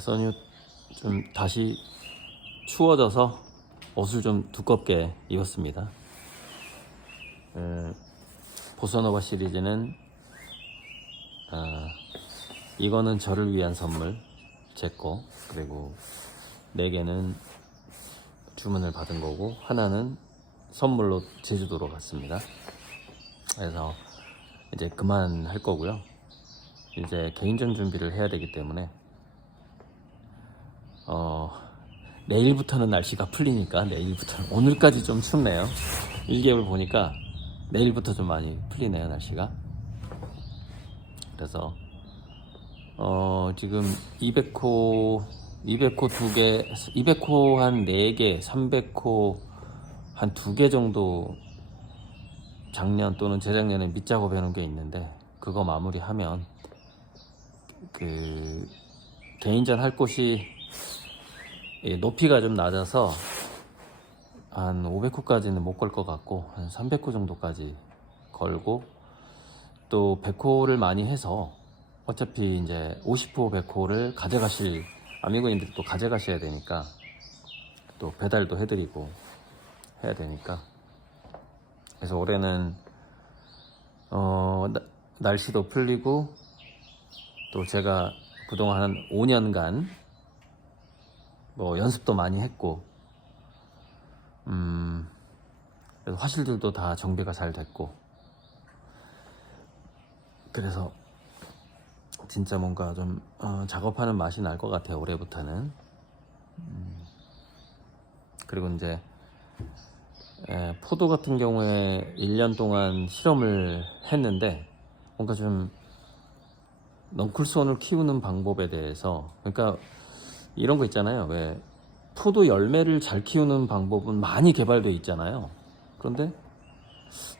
써니 좀 다시 추워져서 옷을 좀 두껍게 입었습니다. 보사노바 시리즈는 이거는 저를 위한 선물 제거, 그리고 4개는 주문을 받은 거고 하나는 선물로 제주도로 갔습니다. 그래서 이제 그만 할 거고요. 이제 개인전 준비를 해야 되기 때문에 내일부터는 날씨가 풀리니까, 내일부터는, 오늘까지 좀 춥네요. 일기예보를 보니까 내일부터 좀 많이 풀리네요, 날씨가. 그래서 지금 200호 2개, 200호 한 4개, 300호 한 2개 정도 작년 또는 재작년에 밑작업 해놓은 게 있는데, 그거 마무리하면 그 개인전 할 곳이 높이가 좀 낮아서 한 500호까지는 못 걸 것 같고, 한 300호 정도까지 걸고, 또 100호를 많이 해서 어차피 이제 50호 100호를 가져가실 아미고님들이 또 가져가셔야 되니까, 또 배달도 해드리고 해야 되니까, 그래서 올해는 날씨도 풀리고, 또 제가 그동안 한 5년간 뭐 연습도 많이 했고, 그래서 화실들도 다 정비가 잘 됐고, 그래서 진짜 뭔가 좀 작업하는 맛이 날 것 같아요, 올해부터는. 그리고 이제 포도 같은 경우에 1년 동안 실험을 했는데, 뭔가 좀 넝쿨손을 키우는 방법에 대해서, 그러니까 이런 거 있잖아요. 왜 포도 열매를 잘 키우는 방법은 많이 개발되어 있잖아요. 그런데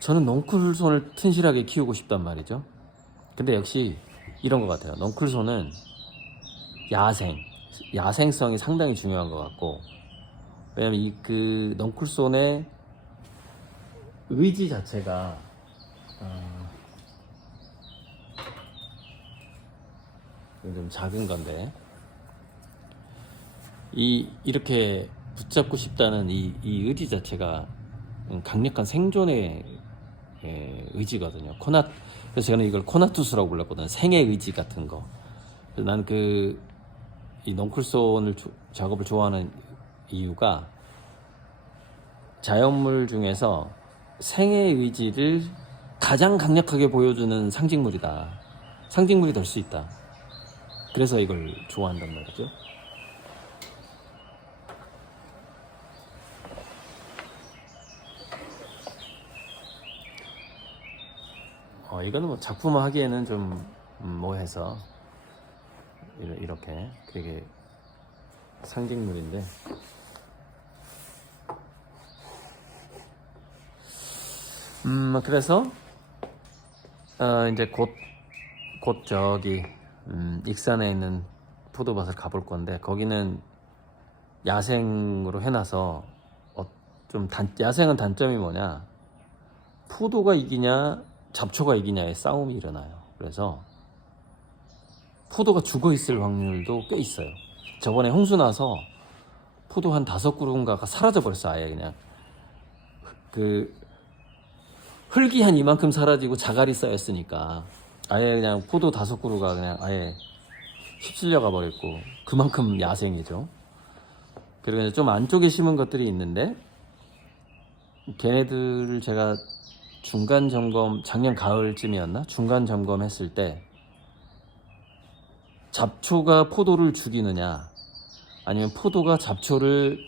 저는 넝쿨손을 튼실하게 키우고 싶단 말이죠. 근데 역시 이런 것 같아요. 넝쿨손은 야생성이 상당히 중요한 것 같고, 왜냐면 이 그 넝쿨손의 의지 자체가 좀 작은 건데, 이렇게 붙잡고 싶다는 이 의지 자체가 강력한 생존의 의지거든요. 그래서 저는 이걸 코나투스라고 불렀거든요. 생의 의지 같은 거. 그래서 나는 이 넝쿨손을 작업을 좋아하는 이유가, 자연물 중에서 생의 의지를 가장 강력하게 보여주는 상징물이다. 상징물이 될 수 있다. 그래서 이걸 좋아한단 말이죠. 이거는 뭐 작품 하기에는 좀 뭐해서 이렇게 되게 상징물인데, 그래서 이제 곧 저기 익산에 있는 포도밭을 가볼 건데, 거기는 야생으로 해놔서 야생은 단점이 뭐냐, 포도가 이기냐 잡초가 이기냐의 싸움이 일어나요. 그래서 포도가 죽어 있을 확률도 꽤 있어요. 저번에 홍수 나서 포도 한 5그루인가가 사라져 버렸어. 아예 그냥 그 흙이 한 이만큼 사라지고 자갈이 쌓였으니까, 아예 그냥 포도 5그루가 그냥 아예 휩쓸려가 버렸고, 그만큼 야생이죠. 그리고 좀 안쪽에 심은 것들이 있는데, 걔네들을 제가 중간 점검, 작년 가을쯤이었나? 중간 점검했을 때, 잡초가 포도를 죽이느냐 아니면 포도가 잡초를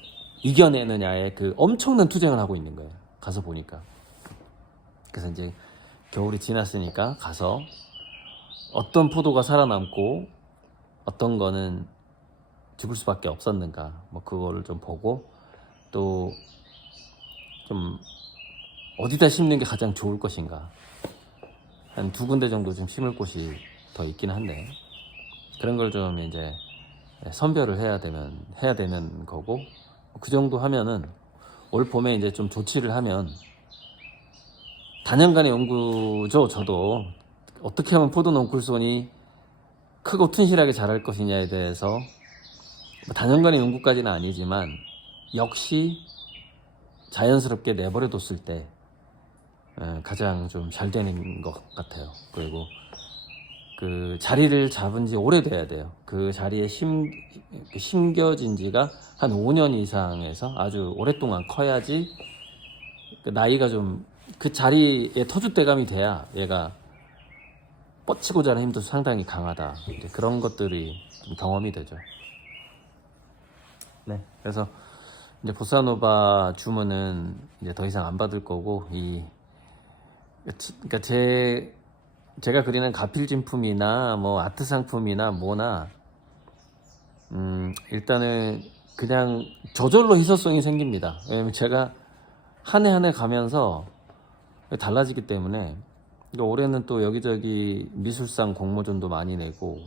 이겨내느냐에 그 엄청난 투쟁을 하고 있는 거예요. 가서 보니까. 그래서 이제 겨울이 지났으니까 가서 어떤 포도가 살아남고 어떤 거는 죽을 수밖에 없었는가, 뭐 그거를 좀 보고, 또 좀 어디다 심는 게 가장 좋을 것인가, 한 2군데 정도 좀 심을 곳이 더 있긴 한데, 그런 걸 좀 이제 선별을 해야 되는 거고, 그 정도 하면은 올 봄에 이제 좀 조치를 하면, 단연간의 연구죠. 저도 어떻게 하면 포도 넝쿨손이 크고 튼실하게 자랄 것이냐에 대해서 뭐 단연간의 농구까지는 아니지만 역시 자연스럽게 내버려 뒀을 때 가장 좀 잘 되는 것 같아요. 그리고 그 자리를 잡은 지 오래돼야 돼요. 그 자리에 심겨진 지가 한 5년 이상에서 아주 오랫동안 커야지 그 나이가 좀 그 자리에 터줏대감이 돼야 얘가 뻗치고자 하는 힘도 상당히 강하다. 이제 그런 것들이 좀 경험이 되죠. 네. 그래서 이제 보사노바 주문은 이제 더 이상 안 받을 거고 그러니까 제가 그리는 가필 진품이나 뭐 아트 상품이나 뭐나 일단은 그냥 저절로 희소성이 생깁니다. 왜냐면 제가 한 해 한 해 가면서 달라지기 때문에 올해는 또 여기저기 미술상 공모전도 많이 내고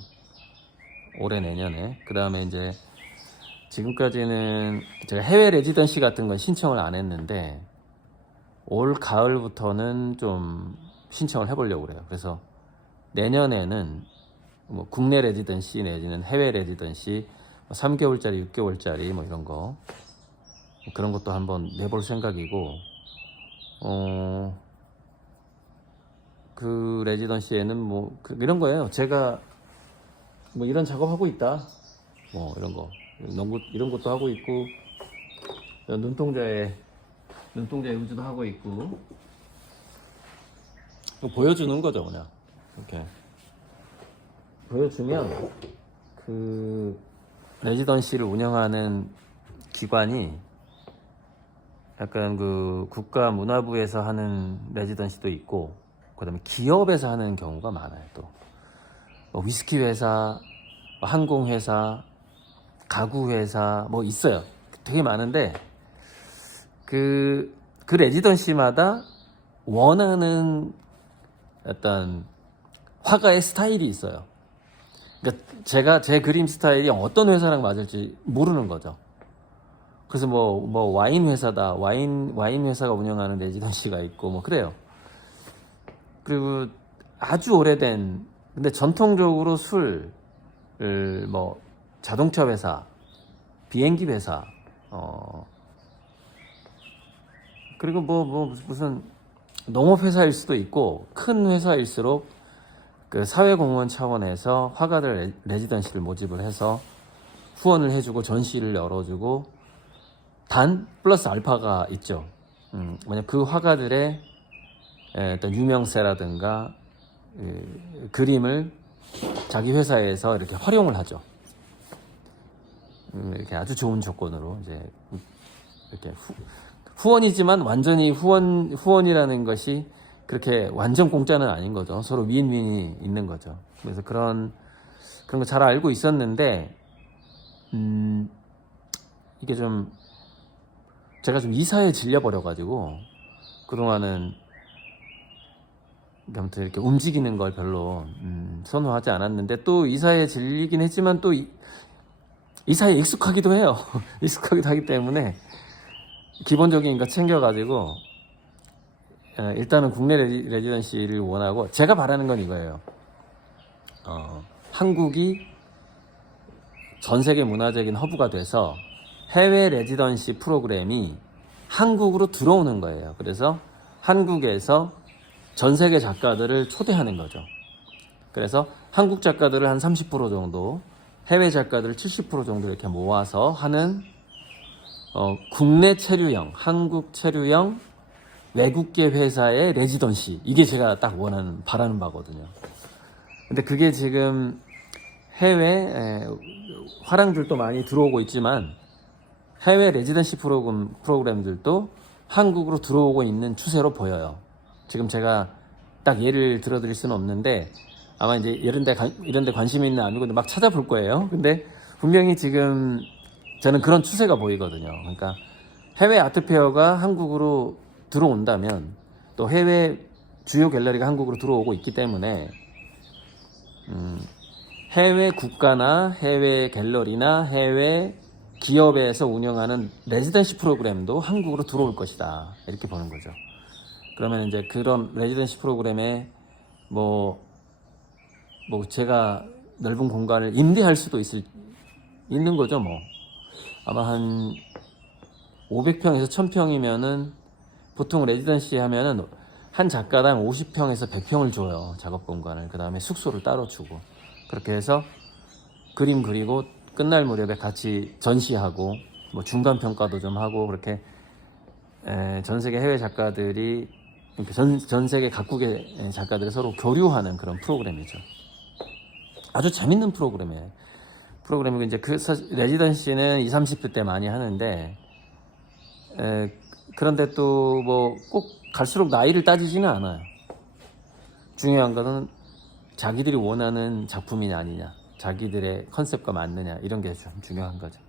올해 내년에 그 다음에 이제 지금까지는 제가 해외 레지던시 같은 건 신청을 안 했는데 올 가을부터는 좀 신청을 해보려고 그래요. 그래서 내년에는 뭐 국내 레지던시 내지는 해외 레지던시 3개월짜리 6개월짜리 뭐 이런 거 그런 것도 한번 내볼 생각이고 그 레지던시에는 뭐 이런 거예요. 제가 뭐 이런 작업하고 있다 뭐 이런 거 농구 이런 것도 하고 있고 눈동자에 우주도 하고 있고 보여주는 거죠. 그냥 이렇게 보여주면 그 레지던시를 운영하는 기관이 약간 그 국가문화부에서 하는 레지던시도 있고 그 다음에 기업에서 하는 경우가 많아요. 또 뭐 위스키 회사, 항공 회사, 가구 회사 뭐 있어요. 되게 많은데 그 레지던시마다 원하는 어떤 화가의 스타일이 있어요. 그러니까 제가 제 그림 스타일이 어떤 회사랑 맞을지 모르는 거죠. 그래서 뭐 와인 회사다, 와인 회사가 운영하는 레지던시가 있고 뭐 그래요. 그리고 아주 오래된 근데 전통적으로 뭐 자동차 회사, 비행기 회사, 그리고 뭐 무슨 농업 회사일 수도 있고 큰 회사일수록 그 사회공헌 차원에서 화가들 레지던시를 모집을 해서 후원을 해주고 전시를 열어주고 단 플러스 알파가 있죠. 만약 그 화가들의 어떤 유명세라든가 그림을 자기 회사에서 이렇게 활용을 하죠. 이렇게 아주 좋은 조건으로 이제 이렇게 후원이지만 완전히 후원이라는 것이 그렇게 완전 공짜는 아닌 거죠. 서로 윈윈이 있는 거죠. 그래서 그런 거 잘 알고 있었는데 이게 좀 제가 좀 이사에 질려버려가지고 그동안은 아무튼 이렇게 움직이는 걸 별로 선호하지 않았는데 또 이사에 질리긴 했지만 또 이사에 익숙하기도 해요. 익숙하기도 하기 때문에 기본적인 거 챙겨가지고 일단은 국내 레지던시를 원하고 제가 바라는 건 이거예요. 한국이 전 세계 문화적인 허브가 돼서 해외 레지던시 프로그램이 한국으로 들어오는 거예요. 그래서 한국에서 전 세계 작가들을 초대하는 거죠. 그래서 한국 작가들을 한 30% 정도, 해외 작가들을 70% 정도 이렇게 모아서 하는 국내 체류형, 한국 체류형 외국계 회사의 레지던시. 이게 제가 딱 바라는 바거든요. 근데 그게 지금 해외 화랑들도 많이 들어오고 있지만 해외 레지던시 프로그램들도 한국으로 들어오고 있는 추세로 보여요. 지금 제가 딱 예를 들어드릴 수는 없는데 아마 이제 이런 데 관심이 있는 아미분들 막 찾아볼 거예요. 근데 분명히 지금 저는 그런 추세가 보이거든요. 그러니까 해외 아트페어가 한국으로 들어온다면 또 해외 주요 갤러리가 한국으로 들어오고 있기 때문에 해외 국가나 해외 갤러리나 해외 기업에서 운영하는 레지던시 프로그램도 한국으로 들어올 것이다. 이렇게 보는 거죠. 그러면 이제 그런 레지던시 프로그램에 뭐 제가 넓은 공간을 임대할 수도 있는 거죠 뭐. 아마 한 500평에서 1000평이면은 보통 레지던시 하면은 한 작가당 50평에서 100평을 줘요, 작업 공간을. 그 다음에 숙소를 따로 주고, 그렇게 해서 그림 그리고 끝날 무렵에 같이 전시하고 뭐 중간 평가도 좀 하고, 그렇게 전 세계 해외 작가들이, 그러니까 전 세계 각국의 작가들이 서로 교류하는 그런 프로그램이죠. 아주 재밌는 프로그램이에요. 프로그램이고, 이제 그 레지던시는 20, 30대 때 많이 하는데, 그런데 또 뭐 꼭 갈수록 나이를 따지지는 않아요. 중요한 거는 자기들이 원하는 작품이냐 아니냐, 자기들의 컨셉과 맞느냐, 이런 게 좀 중요한 거죠.